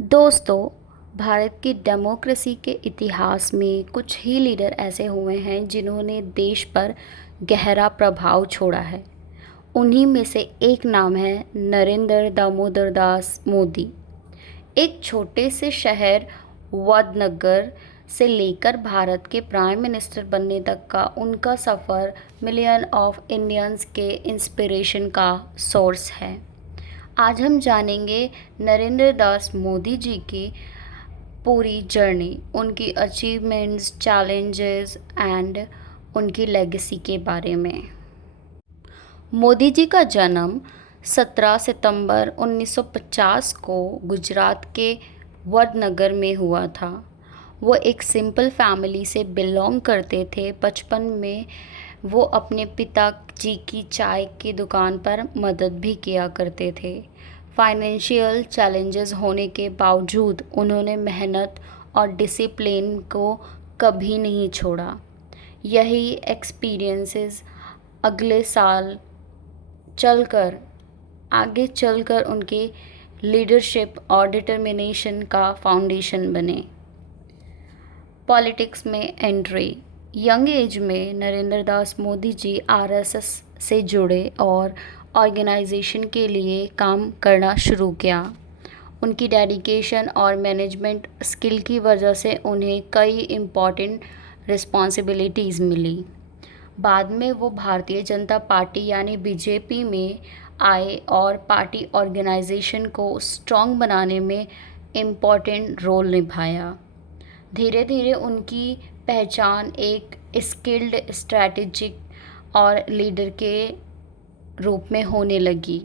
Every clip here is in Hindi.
दोस्तों, भारत की डेमोक्रेसी के इतिहास में कुछ ही लीडर ऐसे हुए हैं जिन्होंने देश पर गहरा प्रभाव छोड़ा है। उन्हीं में से एक नाम है नरेंद्र दामोदर दास मोदी। एक छोटे से शहर वडनगर से लेकर भारत के प्राइम मिनिस्टर बनने तक का उनका सफ़र मिलियन ऑफ इंडियंस के इंस्पिरेशन का सोर्स है। आज हम जानेंगे नरेंद्र दास मोदी जी की पूरी जर्नी, उनकी अचीवमेंट्स, चैलेंजेस एंड उनकी लेगेसी के बारे में। मोदी जी का जन्म 17 सितंबर 1950 को गुजरात के वडनगर में हुआ था। वो एक सिंपल फैमिली से बिलोंग करते थे। बचपन में वो अपने पिता जी की चाय की दुकान पर मदद भी किया करते थे। फाइनेंशियल चैलेंजेस होने के बावजूद उन्होंने मेहनत और डिसिप्लिन को कभी नहीं छोड़ा। यही एक्सपीरियंसेस अगले साल चलकर आगे चलकर उनके लीडरशिप और डिटर्मिनेशन का फाउंडेशन बने। पॉलिटिक्स में एंट्री। यंग एज में नरेंद्र दास मोदी जी आरएसएस से जुड़े और ऑर्गेनाइजेशन के लिए काम करना शुरू किया। उनकी डेडिकेशन और मैनेजमेंट स्किल की वजह से उन्हें कई इम्पॉर्टेंट रिस्पॉन्सिबिलिटीज़ मिली। बाद में वो भारतीय जनता पार्टी यानी बीजेपी में आए और पार्टी ऑर्गेनाइजेशन को स्ट्रॉन्ग बनाने में इम्पॉर्टेंट रोल निभाया। धीरे धीरे उनकी पहचान एक स्किल्ड स्ट्रैटेजिक और लीडर के रूप में होने लगी।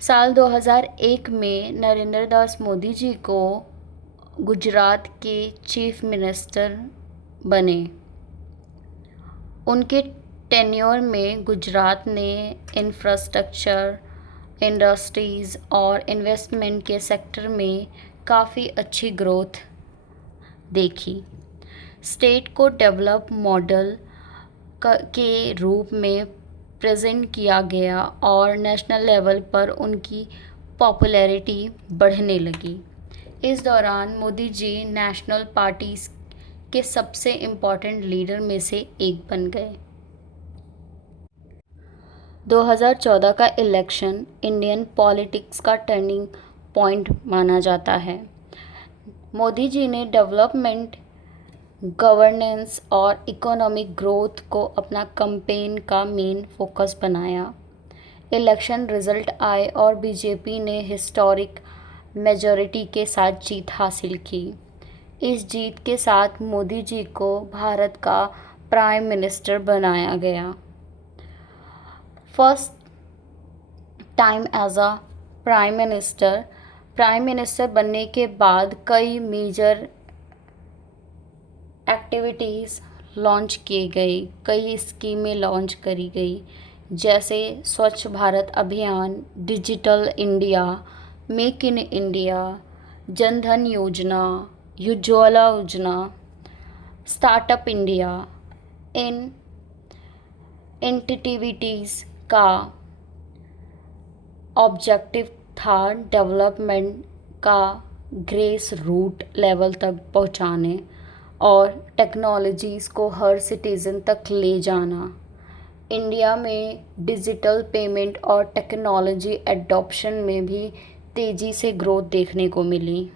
साल 2001 में नरेंद्र दास मोदी जी को गुजरात के चीफ मिनिस्टर बने। उनके टेन्योर में गुजरात ने इंफ्रास्ट्रक्चर, इंडस्ट्रीज़ और इन्वेस्टमेंट के सेक्टर में काफ़ी अच्छी ग्रोथ देखी। स्टेट को डेवलप मॉडल के रूप में प्रेजेंट किया गया और नेशनल लेवल पर उनकी पॉपुलैरिटी बढ़ने लगी। इस दौरान मोदी जी नेशनल पार्टीज़ के सबसे इम्पॉर्टेंट लीडर में से एक बन गए। 2014 का इलेक्शन इंडियन पॉलिटिक्स का टर्निंग पॉइंट माना जाता है। मोदी जी ने डेवलपमेंट, गवर्नेंस और इकोनॉमिक ग्रोथ को अपना कैंपेन का मेन फोकस बनाया। इलेक्शन रिजल्ट आए और बीजेपी ने हिस्टोरिक मेजॉरिटी के साथ जीत हासिल की। इस जीत के साथ मोदी जी को भारत का प्राइम मिनिस्टर बनाया गया। First time as a prime minister बनने के बाद कई मेजर एक्टिविटीज़ लॉन्च किए गए, कई स्कीमें लॉन्च करी गई, जैसे स्वच्छ भारत अभियान, digital India, make in India, Jan Dhan योजना, उज्ज्वला योजना, स्टार्टअप इंडिया। इन एक्टिविटीज़ का ऑब्जेक्टिव था डेवलपमेंट का ग्रेस रूट लेवल तक पहुंचाने और टेक्नोलॉजीज़ को हर सिटीज़न तक ले जाना। इंडिया में डिजिटल पेमेंट और टेक्नोलॉजी एडॉप्शन में भी तेज़ी से ग्रोथ देखने को मिली।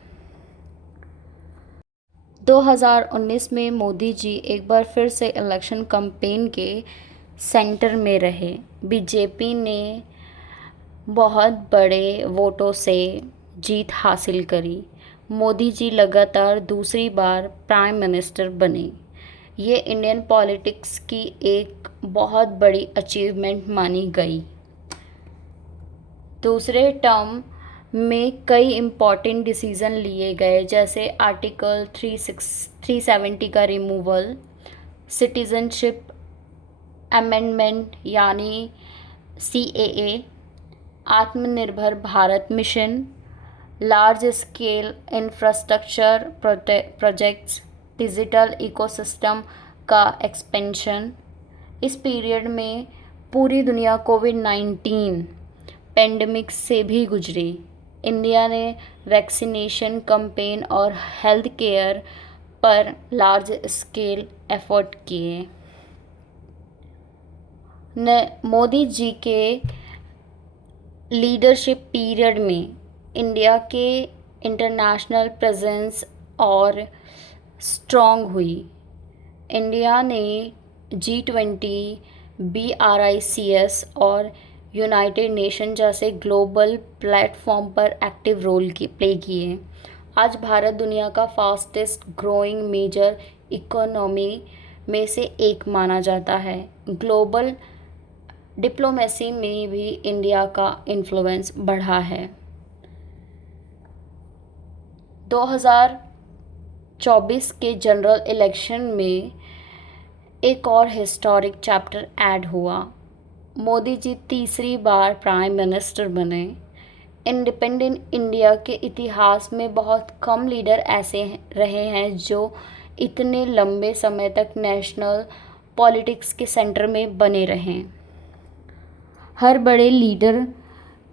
2019 में मोदी जी एक बार फिर से इलेक्शन कैंपेन के सेंटर में रहे। बीजेपी ने बहुत बड़े वोटों से जीत हासिल करी। मोदी जी लगातार दूसरी बार प्राइम मिनिस्टर बने। ये इंडियन पॉलिटिक्स की एक बहुत बड़ी अचीवमेंट मानी गई। दूसरे टर्म में कई इम्पॉर्टेंट डिसीज़न लिए गए, जैसे आर्टिकल 370 का रिमूवल, सिटीज़नशिप अमेंडमेंट यानी CAA, आत्मनिर्भर Bharat mission, large scale infrastructure projects, digital ecosystem का एक्सपेंशन। इस पीरियड में पूरी दुनिया कोविड-19 पेंडेमिक से भी गुजरी। इंडिया ने वैक्सीनेशन कैंपेन और हेल्थ केयर पर लार्ज स्केल एफर्ट किए। मोदी जी के लीडरशिप पीरियड में इंडिया के इंटरनेशनल प्रेजेंस और स्ट्रॉन्ग हुई। इंडिया ने G20, BRICS और यूनाइटेड नेशन जैसे ग्लोबल प्लेटफॉर्म पर एक्टिव रोल प्ले किए। आज भारत दुनिया का फास्टेस्ट ग्रोइंग मेजर इकोनॉमी में से एक माना जाता है। ग्लोबल डिप्लोमेसी में भी इंडिया का इन्फ्लुएंस बढ़ा है। 2024 के जनरल इलेक्शन में एक और हिस्टोरिक चैप्टर ऐड हुआ। मोदी जी तीसरी बार प्राइम मिनिस्टर बने। इंडिपेंडेंट इंडिया के इतिहास में बहुत कम लीडर ऐसे रहे हैं जो इतने लंबे समय तक नेशनल पॉलिटिक्स के सेंटर में बने रहें। हर बड़े लीडर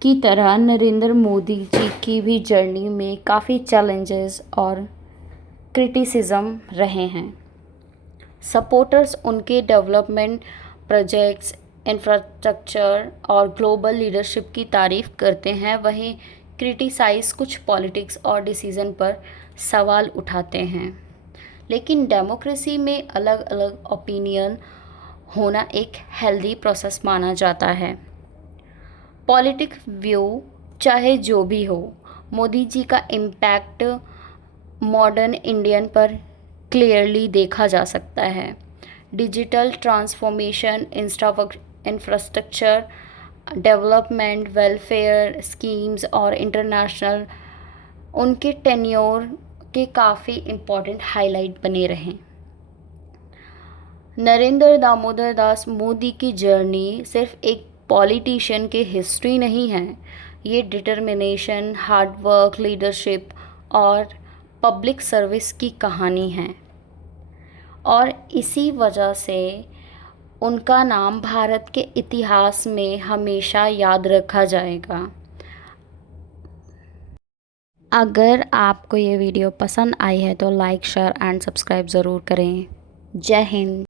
की तरह नरेंद्र मोदी जी की भी जर्नी में काफ़ी चैलेंजेस और क्रिटिसिज्म रहे हैं। सपोर्टर्स उनके डेवलपमेंट प्रोजेक्ट्स, इंफ्रास्ट्रक्चर और ग्लोबल लीडरशिप की तारीफ़ करते हैं, वहीं क्रिटिसाइज़ कुछ पॉलिटिक्स और डिसीज़न पर सवाल उठाते हैं। लेकिन डेमोक्रेसी में अलग अलग ओपिनियन होना एक हेल्दी प्रोसेस माना जाता है। पॉलिटिक व्यू चाहे जो भी हो, मोदी जी का इम्पैक्ट मॉडर्न इंडियन पर क्लियरली देखा जा सकता है। Digital transformation, infrastructure development, welfare schemes और इंटरनेशनल उनके टेन्योर के काफ़ी इम्पोर्टेंट हाईलाइट बने रहें। नरेंद्र दामोदर दास मोदी की जर्नी सिर्फ एक पॉलिटिशियन की हिस्ट्री नहीं है, ये डिटर्मिनेशन, हार्डवर्क, लीडरशिप और पब्लिक सर्विस की कहानी है। और इसी वजह से उनका नाम भारत के इतिहास में हमेशा याद रखा जाएगा। अगर आपको ये वीडियो पसंद आई है तो लाइक, शेयर एंड सब्सक्राइब ज़रूर करें। जय हिंद।